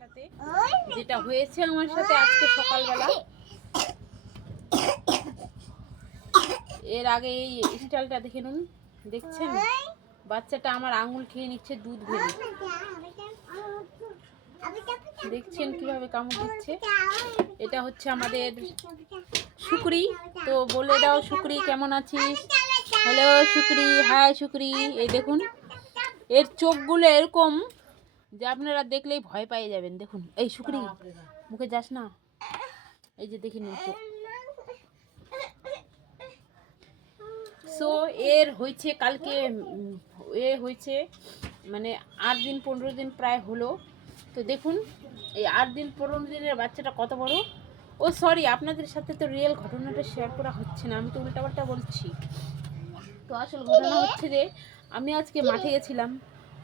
সাথে যেটা হয়েছে আমার সাথে আজকে সকালবেলা। এর আগে এই স্টাইলটা দেখে নুন, দেখছেন বাচ্চাটা আমার আঙুল খেয়ে নিচ্ছে দুধ ভেবে। দেখছেন কিভাবে কামড় দিচ্ছে। এটা হচ্ছে আমাদের শুকরি। তো বলে দাও শুকরি কেমন আছিস? Hello Shukri, hi Shukri. এই দেখুন এর চোখগুলো এরকম যে আপনারা দেখলেই ভয় পেয়ে যাবেন। দেখুন এই শুকরি, মুখে যাস না। এই যে দেখে নিন চোখ। সো এর হয়েছে কালকে, এ হয়েছে মানে 8 দিন 15 দিন প্রায় হলো। তো দেখুন এই 8 দিন 15 দিনের বাচ্চাটা কত বড়। ও সরি, আপনাদের সাথে তো রিয়েল ঘটনাটা শেয়ার করা হচ্ছে না, আমি তো উল্টাপাল্টা বলছি। তো আসল ঘটনা হচ্ছে যে আমি আজকে মাঠে গেছিলাম।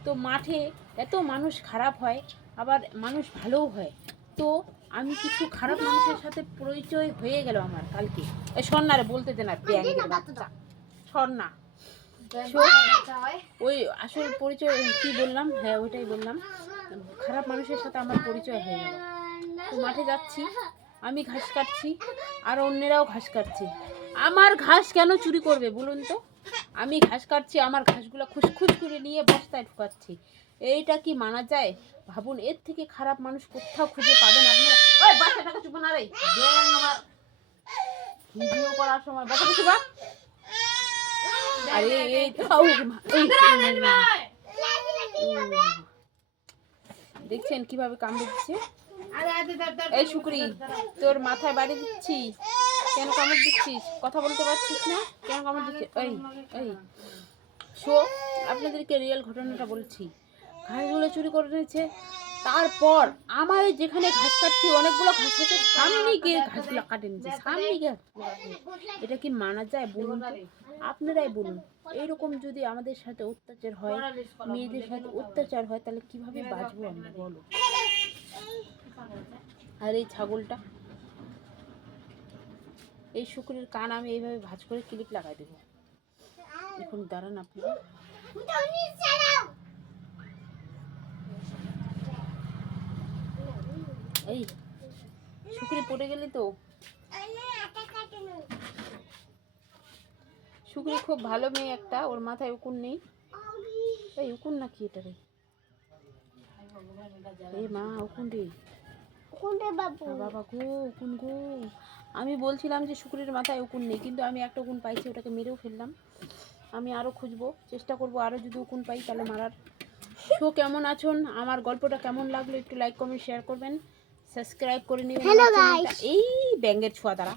তো মাঠে এত মানুষ খারাপ হয়, আবার মানুষ ভালোও হয়। তো আমি কিছু খারাপ মানুষের সাথে পরিচয় হয়ে গেল আমার কালকে। এই সন্ন্যারে বলতে দেন আর ব্যাঙের বাচ্চা সন্না। ওই আসল পরিচয় কি বললাম, হ্যাঁ ওইটাই বললাম, খারাপ মানুষের সাথে আমার পরিচয় হয়ে গেল। তো মাঠে যাচ্ছি, আমি ঘাস কাটছি আর অন্যেরাও ঘাস কাটছে। আমার ঘাস কেন চুরি করবে বলুন তো? আমি ঘাস কাটছি, আমার ঘাসগুলো খুসখুস করে নিয়ে বস্তায় ঢুকাচ্ছি। এইটা কি মানা যায়? ভাবুন, এর থেকে খারাপ মানুষ কোথাও খুঁজে পাবেন আপনারা? ওই বাচ্চাটাকে চুপ না রে, আমার ভিডিও করার সময় বাচ্চাটা চুপ। আরে এই দেখছেন কিভাবে কামড়ে দিচ্ছে। এই শুকরি, তোর মাথায় বাড়ি দিচ্ছি, কেন কামড় দিচ্ছিস? কথা বলতে পারছিস না, কেন কামড় দিচ্ছিস? এই এই শো, আপনাদেরকে রিয়েল ঘটনাটা বলছি। ঘাসগুলো চুরি করে নিয়েছে, তারপর আমার যেখানে ঘাস কাটছি অনেকগুলো ঘাস আছে, সামনে গিয়ে ঘাসগুলো কাটে নিচ্ছে, সামনে গিয়ে। এটা কি মানা যায় বলুন তো? আপনারাই বলুন। এইরকম যদি আমাদের সাথে অত্যাচার হয়, মেয়েদের সাথে অত্যাচার হয়, তাহলে কিভাবে বাঁচবো আমরা বলো? আর এই ছাগলটা, এই শুকরের কান আমি এইভাবে ভাঁজ করে ক্লিপ লাগাই দেবো। এখন দাঁড়ান আপনারা। এই শুকরি পড়ে গেলে তো। শুকরি খুব ভালো মেয়ে একটা, ওর মাথায় উকুন নেই। এই উকুন নাকি এটা রে? এই মা উকুন রে, বাবা গো উকুন গো। আমি বলছিলাম যে শুকরির মাথায় উকুন নেই, কিন্তু আমি একটা উকুন পাইছি, ওটাকে মেরেও ফেললাম। আমি আরও খুঁজবো, চেষ্টা করবো আরও যদি উকুন পাই তাহলে মারার। তো কেমন আছেন? আমার গল্পটা কেমন লাগলো একটু লাইক কমেন্ট শেয়ার করবেন, সাবস্ক্রাইব করে নেবেন। এই ব্যাঙের ছোঁয়া দ্বারা